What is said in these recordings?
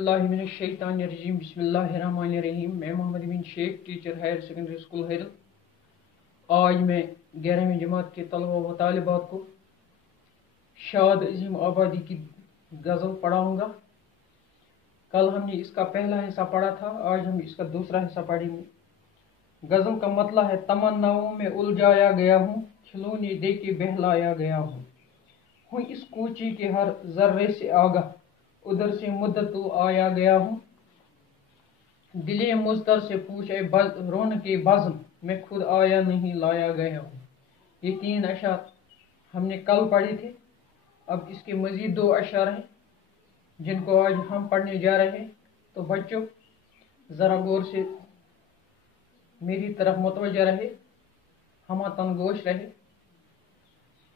औज़ुबिल्लाहिमिनश्शैतानिर्रजीम बिस्मिल्लाहिर्रहमानिर्रहीम। मैं Mohammad bin Shaikh, teacher higher secondary school हैरल। आज मैं 11वीं जमात के तलबा व तालिबात को शाद अजीम आबादी की गज़ल पढ़ाऊँगा। कल हमने इसका पहला हिस्सा पढ़ा था, आज हम इसका दूसरा हिस्सा पढ़ेंगे। गज़ल का मतला है, तमन्नाओं में उलझाया गया हूँ, खिलौने दे के बहलाया गया हूँ इस कूची के हर जर्रे से आगाह, उधर से मुद्दतुल आया गया हूँ। दिले मुज़तर से पूछे रोन के बज़्म, मैं खुद आया नहीं लाया गया हूँ। ये 3 अशार हमने कल पढ़े थे। अब इसके मज़ीद 2 अशार हैं जिनको आज हम पढ़ने जा रहे हैं। तो बच्चों ज़रा गौर से मेरी तरफ मुतवज्जह रहे, हम तनगोश रहे।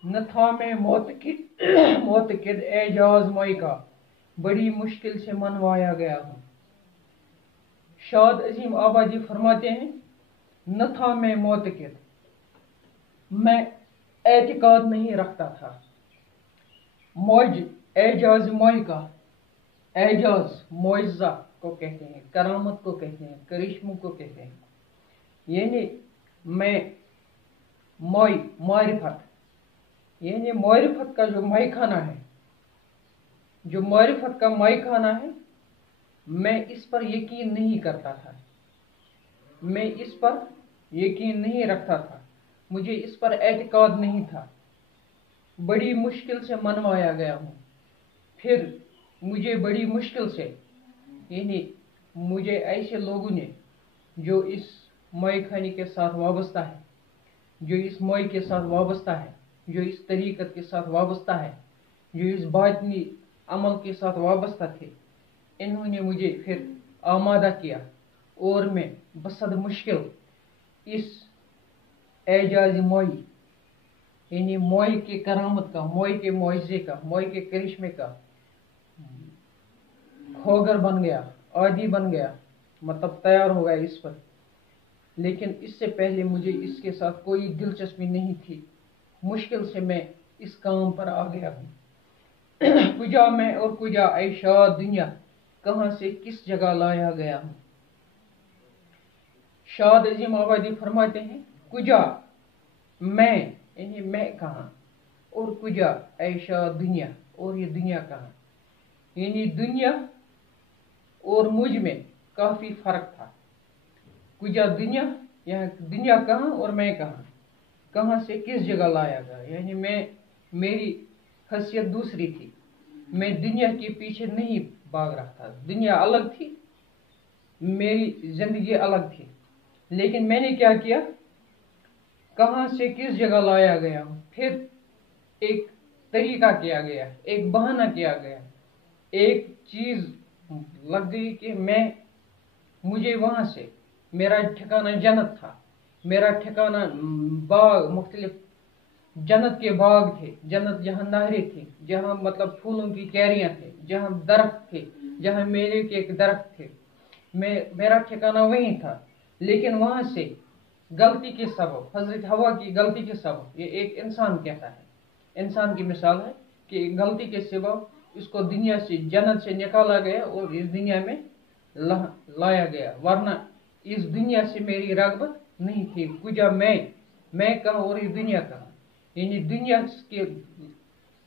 न था मैं मोतकिद एजाज मोई का, बड़ी मुश्किल से मनवाया गया हूँ। शाद अजीम आबादी फरमाते हैं, न था मैं मोतकिद, मैं एतिकाद नहीं रखता था। मौज एजाज मोई का, एजाज मोइज़ा को कहते हैं, करामत को कहते हैं, करिश्मों को कहते हैं। यानी मैं मारिफत, यानी मारिफत का जो मायखाना है, जो मारिफत का मायखाना है, मैं इस पर यकीन नहीं करता था, मैं इस पर यकीन नहीं रखता था, मुझे इस पर एतकाद नहीं था। बड़ी मुश्किल से मनवाया गया हूँ। फिर मुझे बड़ी मुश्किल से, यानी मुझे ऐसे लोगों ने जो इस मायखाने के साथ वाबस्ता है, जो इस मोई के साथ वाबस्ता है, जो इस तरीक़त के साथ वाबस्ता है, जो इस बातनी अमल के साथ वाबस्ता थे, इन्होंने मुझे फिर आमादा किया और मैं बसद मुश्किल इस एजाज मोई, यानी मोई के करामत का, मोई के मुआज़े का, मोई के करिश्मे का खोगर बन गया, आदी बन गया, मतलब तैयार हो गया इस पर। लेकिन इससे पहले मुझे इसके साथ कोई दिलचस्पी नहीं थी। मुश्किल से मैं इस काम पर आ गया हूँ। कुजा मैं और कुजा ऐशा दुनिया, कहाँ से किस जगह लाया गया हूँ। शाद अजीम आबादी फरमाते हैं, कुजा मैं, यानी मैं कहाँ, और कुजा ऐशा दुनिया, और ये दुनिया कहाँ, यानी दुनिया और मुझ में काफ़ी फ़र्क था। कुजा दुनिया, यहाँ दुनिया कहाँ और मैं कहाँ, कहाँ से किस जगह लाया गया, यानी मेरी हैसियत दूसरी थी। मैं दुनिया के पीछे नहीं भाग रहा था, दुनिया अलग थी, मेरी ज़िंदगी अलग थी। लेकिन मैंने क्या किया, कहाँ से किस जगह लाया गया हूँ। फिर एक तरीका किया गया, एक बहाना किया गया, एक चीज़ लग गई कि मुझे वहाँ से, मेरा ठिकाना जन्नत था, मेरा ठिकाना बाग, मुख्तलिफ जन्नत के बाग थे, जन्नत जहाँ नहरें थी, जहाँ मतलब फूलों की क्यारियाँ थे, जहाँ दरख्त थे, जहाँ मेवे के एक दरख्त थे, मेरा ठिकाना वहीं था। लेकिन वहाँ से गलती के सबब, हज़रत हवा की गलती के सबब, ये एक इंसान कहता है, इंसान की मिसाल है कि गलती के सबब इसको दुनिया से, जन्नत से निकाला गया और इस दुनिया में लाया गया, वरना इस दुनिया से मेरी रग़बत नहीं थी। कुजा मैं कहाँ और ये दुनिया कहाँ, यानी दुनिया के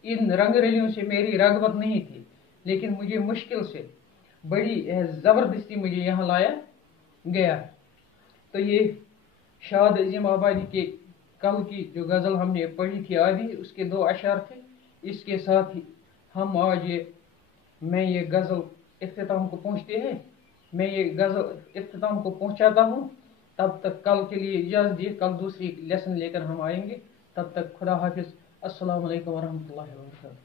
इन रंगरेलियों से मेरी रग़बत नहीं थी। लेकिन मुझे मुश्किल से, बड़ी ज़बरदस्ती मुझे यहाँ लाया गया। तो ये शाद अजीम आबादी के कल की जो गज़ल हमने पढ़ी थी आदि, उसके 2 अशार थे। इसके साथ ही हम आज मैं ये गज़ल इख्तिताम को पहुँचते हैं, मैं ये गज़ल इख्तिताम को पहुँचाता हूँ। तब तक कल के लिए इजाज़त दिए, कल दूसरी लेसन लेकर हम आएंगे। तब तक खुदा हाफिज़। अस्सलामु अलैकुम वरहमतुल्लाहि वबरकातुहू।